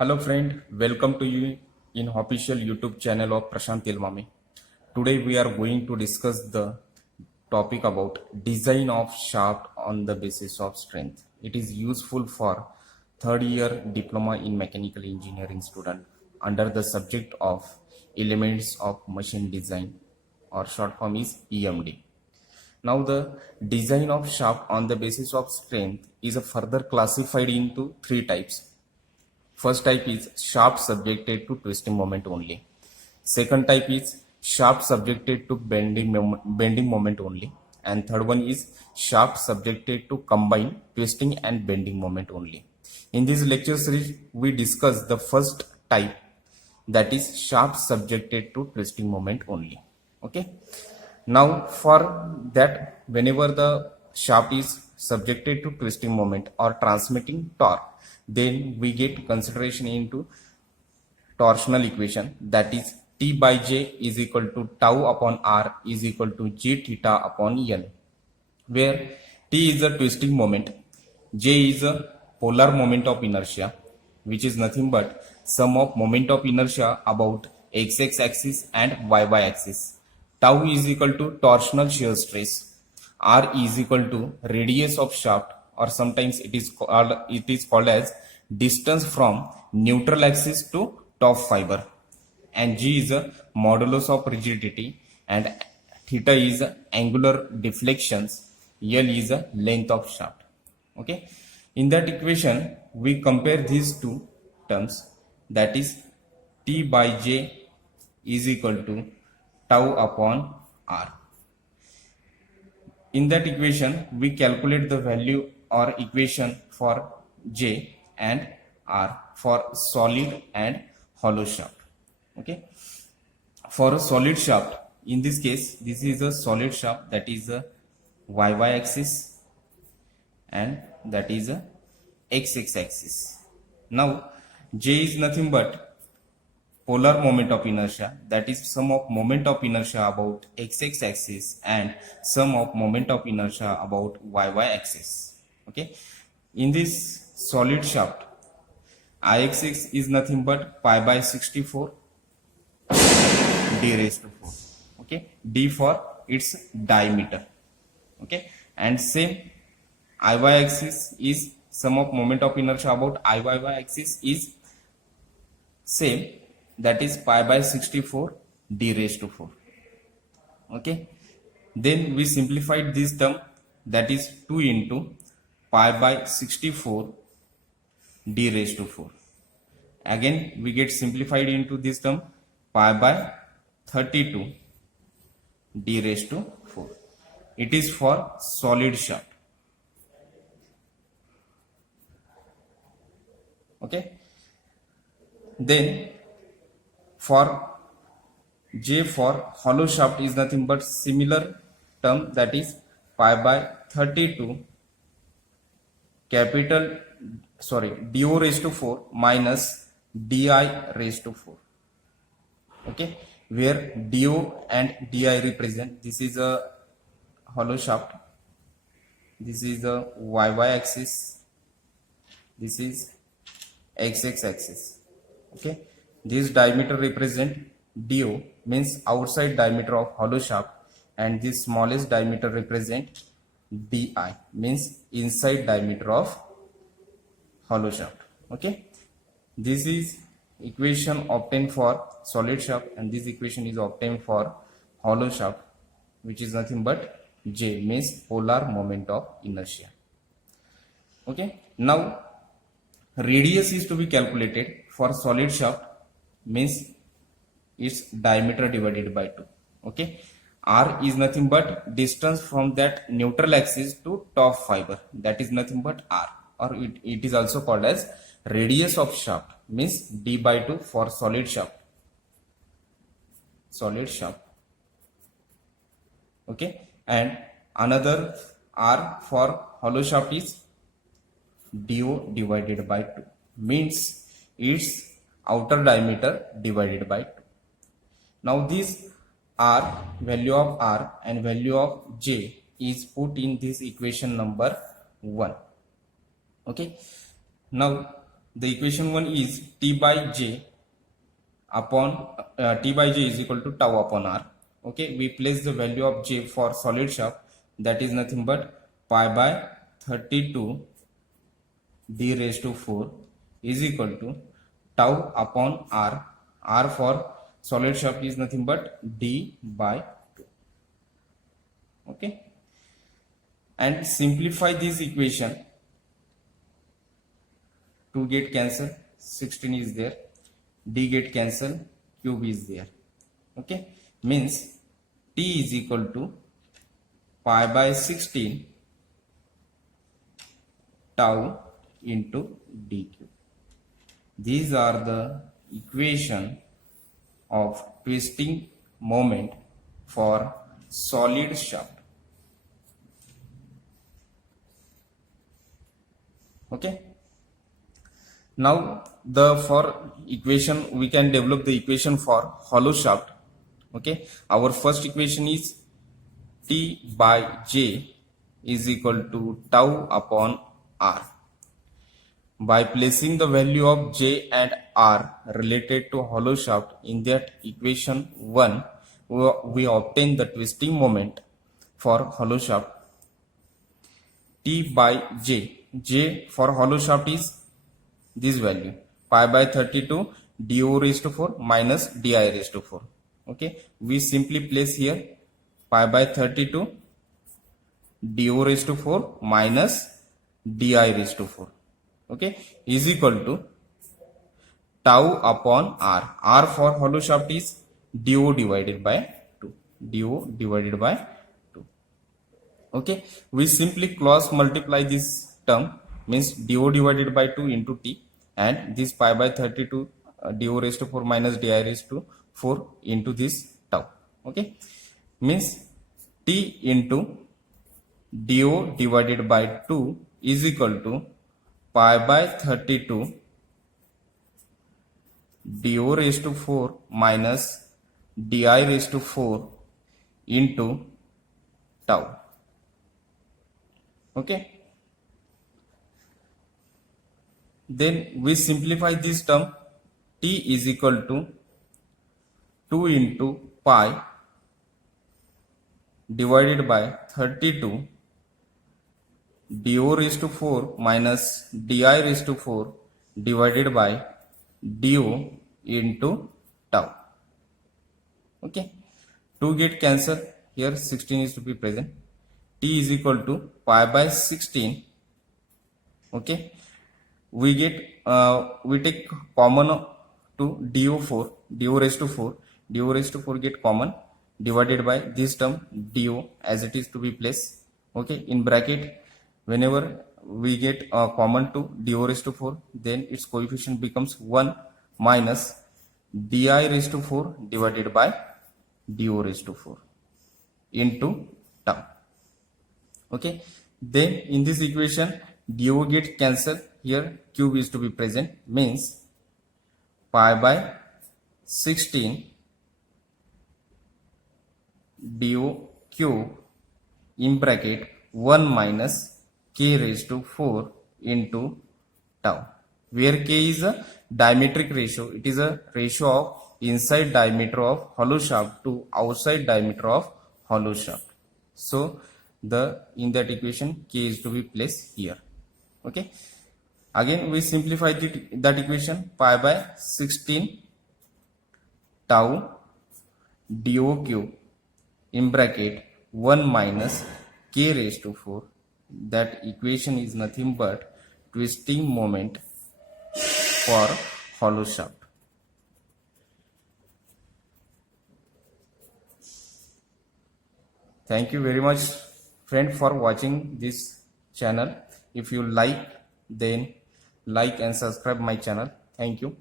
Hello friend, welcome to you in official YouTube channel of Prashant Ilmami. Today we are going to discuss the topic about design of shaft on the basis of strength. It is useful for third year diploma in mechanical engineering student under the subject of elements of machine design, or short form is EMD. Now the design of shaft on the basis of strength is further classified into three types. First type is shaft subjected to twisting moment only. Second type is shaft subjected to bending moment only. And third one is shaft subjected to combined twisting and bending moment only. In this lecture series, we discuss the first type, that is shaft subjected to twisting moment only. Okay. Now for that, whenever the shaft is subjected to twisting moment or transmitting torque, then we get consideration into torsional equation, that is T by J is equal to tau upon R is equal to J theta upon N, where T is the twisting moment, J is a polar moment of inertia, which is nothing but sum of moment of inertia about x axis and y axis. Tau is equal to torsional shear stress. R is equal to radius of shaft, or sometimes it is called as distance from neutral axis to top fiber. And G is a modulus of rigidity, and theta is angular deflections. L is a length of shaft. Okay. In that equation, we compare these two terms, that is T by J is equal to tau upon R. In that equation, we calculate the value or equation for J and R for solid and hollow shaft. Okay. For a solid shaft, in this case, this is a solid shaft, that is a y axis and that is a x axis. Now J is nothing but polar moment of inertia, that is sum of moment of inertia about x axis and sum of moment of inertia about y axis. Okay. In this solid shaft, Ix is nothing but pi by 64 d raised to 4. Okay. D for its diameter. Okay. And same Iy axis is sum of moment of inertia about Iyy axis is same, that is pi by 64 d raised to 4. Okay. Then we simplified this term, that is 2 into pi by 64 d raised to 4. Again we get simplified into this term, pi by 32 d raised to 4. It is for solid shaft. Okay. Then for J for hollow shaft is nothing but similar term, that is pi by 32 do raised to 4 minus di raised to 4. Okay, where do and di represent, this is a hollow shaft, this is the y axis, this is x axis. Okay, this diameter represent do, means outside diameter of hollow shaft, and this smallest diameter represent di, means inside diameter of hollow shaft. Okay, this is equation obtained for solid shaft, and this equation is obtained for hollow shaft, which is nothing but J, means polar moment of inertia. Okay, now radius is to be calculated for solid shaft, means its diameter divided by 2. Okay, R is nothing but distance from that neutral axis to top fiber, that is nothing but R, or it is also called as radius of shaft, means d by 2 for solid shaft. Okay, and another R for hollow shaft is do divided by 2, means its outer diameter divided by 2. Now this R, value of R and value of J is put in this equation number 1. Okay. Now the equation 1 is T by J upon T by J is equal to tau upon R. Okay, we place the value of J for solid shaft, that is nothing but pi by 32 d raised to 4 is equal to tau upon R. R for solid shaft is nothing but d by 2. Okay, and simplify this equation. 2 get cancel, 16 is there, d get cancel, cube is there. Okay, means t is equal to pi by 16 tau into d cube. These are the equation of twisting moment for solid shaft. Okay, now the for equation we can develop the equation for hollow shaft. Okay, our first equation is T by J is equal to tau upon R. By placing the value of J and R related to hollow shaft in that equation 1, we obtain the twisting moment for hollow shaft. T by J, J for hollow shaft is this value, pi by 32 do raised to 4 minus di raised to 4. Okay, we simply place here pi by 32 do raised to 4 minus di raised to 4. Okay, is equal to tau upon R. R for hollow shaft is do divided by 2. Do divided by 2. Okay, we simply cross multiply this term, means do divided by 2 into t, and this pi by 32 do raised to 4 minus di raised to 4 into this tau. Okay, means t into do divided by 2 is equal to pi by 32 do raised to 4 minus di raised to 4 into tau. Okay, then we simplify this term. T is equal to 2 into pi divided by 32 do raised to 4 minus di raised to 4 divided by do into tau. Okay, 2 get cancel, here 16 is to be present. T is equal to pi by 16. Okay, we get we take common to do4, do raised to 4, do raised to 4 get common, divided by this term do as it is to be placed. Okay, in bracket whenever we get common to do raised to 4, then its coefficient becomes 1 minus di raised to 4 divided by do raised to 4 into tau. Okay, then in this equation do get cancelled, here cube is to be present, means pi by 16 do cube in bracket 1 minus k raised to 4 into tau, where k is a diametric ratio. It is a ratio of inside diameter of hollow shaft to outside diameter of hollow shaft. So the in that equation k is to be placed here. Okay, again we simplify that equation. Pi by 16 tau do cube in bracket 1 minus k raised to 4. That equation is nothing but twisting moment for hollow shaft. Thank you very much friend for watching this channel. If you like, then like and subscribe my channel. Thank you.